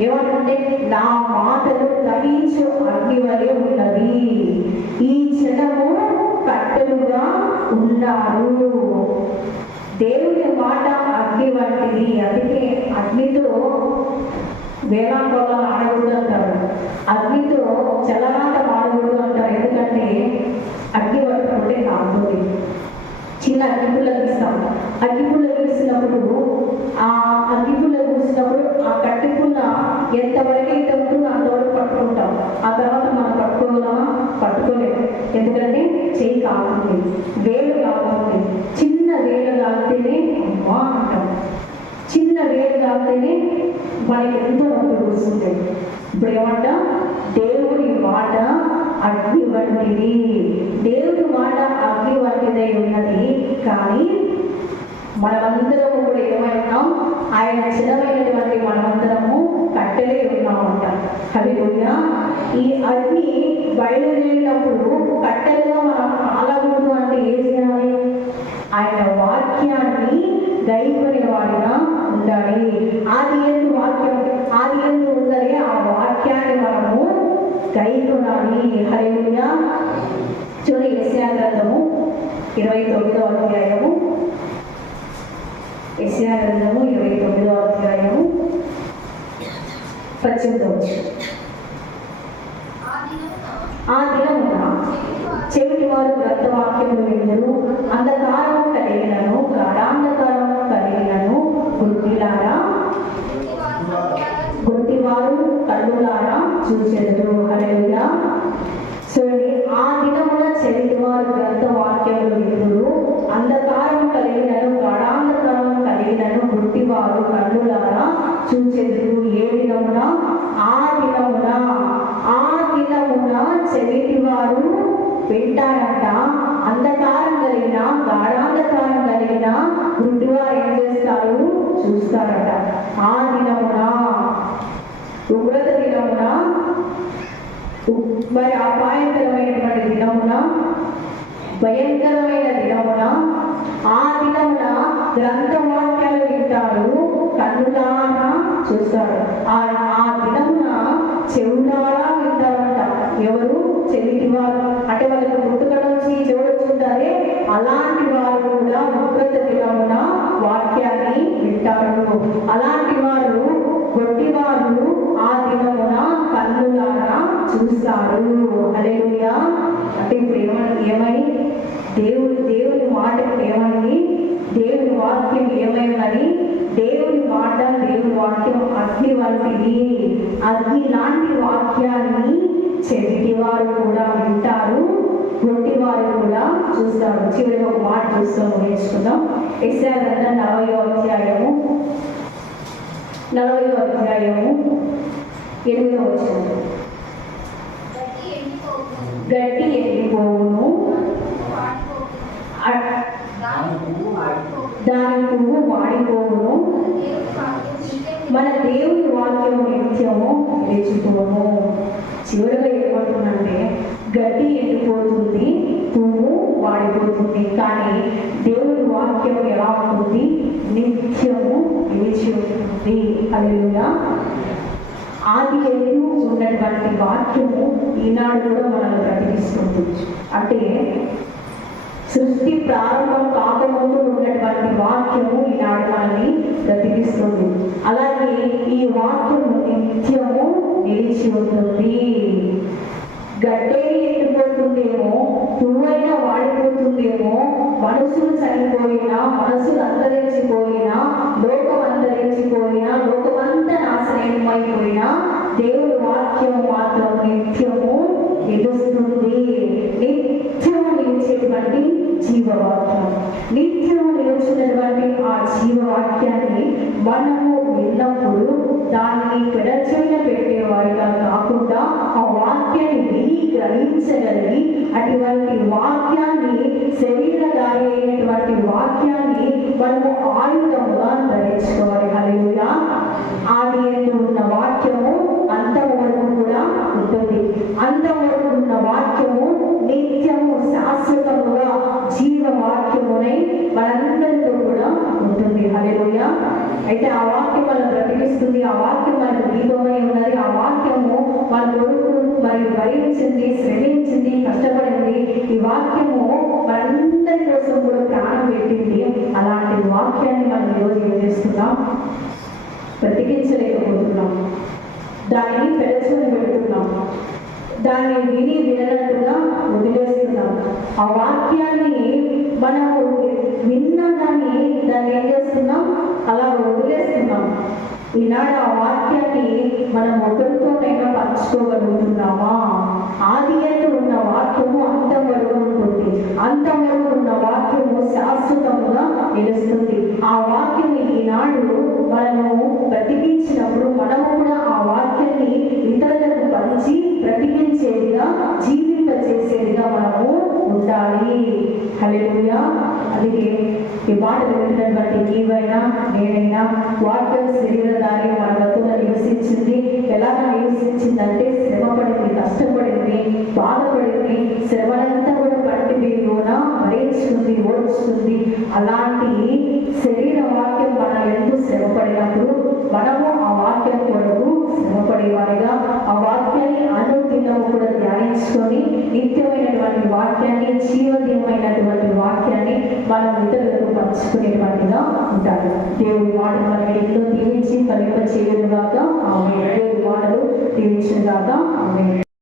ఏమంటే, నా మాటలు దహించు అగ్ని వలె ఉన్నది, ఈ జనము కట్టెలుగా ఉన్నారు. దేవుని మాట అగ్ని వంటిది. అందుకే అగ్నితో వేలాంగోళాలు ఆడకూడదు అంటారు, అగ్నితో చల్లరాట ఆడకూడదు అంటారు. ఎందుకంటే అగ్ని పట్టుకుంటే కాదు. చిన్న అగ్గిపుల్ల గీస్తాం. అగ్గిపుల్ల గీసినప్పుడు ఆ అగ్గిపుల్ల గీసినప్పుడు ఆ కట్టిపుల్ల ఎంతవరకు అయితే ఉంటుందో అంతవరకు పట్టుకుంటాం. ఆ తర్వాత మనం పట్టుకోగలమా? పట్టుకోలేము. ఎందుకంటే చెయ్యి కాకుండా, వేలు కాకుండా, చిన్న వేలు కాగితేనే అమ్మా అంటాం. చిన్న వేలు కాగితేనే మనకి ఎంతో నొప్పి వస్తుంది. ఇప్పుడు ఏమంట? దేవుడి మాట అగ్ని వంటిది. దేవుడి మాట అగ్ని వంటిదై ఉన్నది. కానీ మనమందరము కూడా ఏమైనాం? ఆయన చిరమైనటువంటి మనమందరము కట్టెలే ఉన్నామంట. హల్లెలూయా. ఈ అగ్ని బయలుదేరినప్పుడు కట్టెలుగా మనం కాలకూడదు అంటే ఏం చేయాలి? ఆయన వాక్యాన్ని గైకొనే వాడిగా ఉండాలి. ఆది యందు వాక్యం, ఆది యందు ఉందని ఆ వాక్యాన్ని మనము గైకొనాలి. హల్లెలూయా. చూడండి, యెషయా గ్రంథము 29వ అధ్యాయము, యెషయా గ్రంథము 29వ అధ్యాయము 18వ వచనం. ఆ దినమున చెవిటి వారు గ్రంథవాక్యములు విందురు, అంధకారము కలిగినను గాఢాంధకారము కలిగినను గుడ్డివారు కళ్ళులారా చూచెదరు. హల్లెలూయా. చూడండి, ఆ దినమున చెవిటి వారు గ్రంథవాక్యములు విందురు, అంధకారం కలిగినను గాఢాంధకారం కలిగినను గుడ్డివారు కళ్ళులారా చూచెదరు. ఏ దినమున? ఆ దినమున చెవిటి వారు వింటారంట. అంధకారం కలిగిన, గాఢాంధకారం కలిగిన గుడ్డివారు ఏం చేస్తారు? చూస్తారట. ఆ దినమున, ఉగ్రత దినమున, మరి అపాయకరమైనటువంటి దినమున, భయంకరమైన దినమున, ఆ దినమున గ్రంథవాక్యాలు వింటారు, కన్నులారా చూస్తారు. ఆ దినమున చెవులారా వింటారంట. ఎవరు? చెవిటి వారు. అంటే వాళ్ళకి పుట్టుక నుంచి చెవుడు చూస్తారే, అలాంటి వారు కూడా ఉగ్రత దినమున వాక్యాన్ని వింటారు. అలాంటి వారు గొట్టివారు ఆ దినమున కన్నులారా చూస్తారు. హల్లెలూయా. అంటే ఇప్పుడు ఏమని దేవుని మాటకు ఏమని, దేవుని వాక్యం ఏమైందని, దేవుని మాట దేవుని వాక్యం అగ్ని వంటిది. అగ్ని లాంటి వాక్యాన్ని చెవిటి వారు కూడా వింటారు, గొట్టి వారు కూడా చూస్తారు. చివరికి ఒక మాట చూస్తాము, నేర్చుకుందాం. యెషయా గ్రంథం 40వ అధ్యాయము 8వ వచనం. గడ్డి ఎండిపోవును, దాని పువ్వు వాడిపోవును, మన దేవుని వాక్యము నిత్యము నిలిచిపోను. చివరిగా ఏమంటుందంటే గడ్డి ఎండిపోతుంది, పువ్వు వాడిపోతుంది, కానీ దేవుని వాక్యం ఎలా ఉంటుంది? నిత్యము నిలిచి ఉంటుంది. హల్లెలూయా. ఆది ఎందు ఉన్నటువంటి వాక్యము ఈనాడు కూడా మనల్ని ప్రకటిస్తుంది. అంటే సృష్టి ప్రారంభం కాకముందు ఉన్నటువంటి వాక్యము ఈనాడు మనల్ని ప్రకటిస్తుంది. అలాగే ఈ వాక్యము నిత్యము నిలిచి ఉంటుంది. గడ్డేరి ఎండిపోతుందేమో, పువ్వైనా వాడిపోతుందేమో, మనుషులు చనిపోయినా, మనుషులు అంతరించిపోయినా, లోకం అంతరించిపోయినా, లోకమంతా నాశనమైపోయినా, దేవుని వాక్యం మాత్రం నిత్యము నిలుస్తుంది. నిత్యము నిలిచేటువంటి జీవవాక్యం, నిత్యము నిలిచినటువంటి ఆ జీవవాక్యాన్ని మనము విన్నప్పుడు దానిని పెడచైన పెట్టేవారిగా కాకుండా ఆ వాక్యాన్ని విని గ్రహించగలిగి అటువంటి వాక్యాన్ని, శరీరధారి అయినటువంటి వాక్యాన్ని మనము ఆయుధముగా ధరించుకోవాలి. హల్లెలూయా. ఆది యందు ఉన్న వాక్యము అంతము వరకు కూడా ఉంటుంది. అంతవరకు ఉన్న వాక్యము నిత్యము శాశ్వతముగా జీవవాక్యమునై మనందరితో కూడా ఉంటుంది. హల్లెలూయా. అయితే ఆ వాక్యం మనం ప్రకటిస్తుంది, ఆ వాక్యం మనకు దీపమై ఉన్నది. ఆ వాక్యము మన కొరకు మరి భరించింది, శ్రమించింది, కష్టపడింది. ఈ వాక్యము మనందరి కోసం కూడా ప్రాణం పెట్టింది. అలాంటి వాక్యాన్ని మనం ఈరోజు ఏం చేస్తున్నాం? బ్రతికించలేకపోతున్నాం, దానిని పెడచని పెడుతున్నాం, దాన్ని విని వినట్టుగా వదిలేస్తున్నాం. ఆ వాక్యాన్ని మనము విన్నా కానీ దాన్ని ఏం చేస్తున్నాం? అలా వదిలేస్తున్నాం. ఈనాడు ఆ వాక్యాన్ని మనం ఒకరితోనైనా పంచుకోగలుగుతున్నామా? ఆది యందు ఉన్న వాక్యము అంతవరకు ఉంటుంది, అంతవరకు ఉన్న వాక్యము శాశ్వతముగా నిలుస్తుంది. ఆ వాక్యం ఈనాడు మనము బ్రతికించినప్పుడు మనము కూడా ఆ వాక్యాన్ని ఇతరులకు పంచి బ్రతికించేదిగా, జీవింపచేసేదిగా మనము ఉండాలి. హల్లెలూయా. అందుకే ఈ మాట వింటున్నటువంటి నీవైనా నేనైనా వాక్యం శరీరధారి మన మధ్యలో నివసించింది. ఎలాగ నివసించిందంటే శ్రమపడింది, కష్టపడింది, బాధపడింది, శ్రమలంతా కూడా పట్టి మీరున భరించుకుంది, ఓడ్చుకుంది. అలాంటి శరీర వాక్యం మన ఎందు శ్రమపడినప్పుడు మనము ఆ వాక్యం కొరకు శ్రమపడేవారిగా ఆ వాక్యాన్ని అనుదినము కూడా ధ్యానించుకొని నిత్యమైనటువంటి వాక్యాన్ని, జీవనీయమైనటువంటి వాక్యాన్ని మనం ఇతరులకు పంచుకునేటువంటిగా ఉంటారు. దేవుడి మాటలు మనం ఎన్నో దీవించి ఫలింప చేయడం గాక. ఆమేన్. దేవుడి మాటలు దీవించిన గాక. ఆమేన్.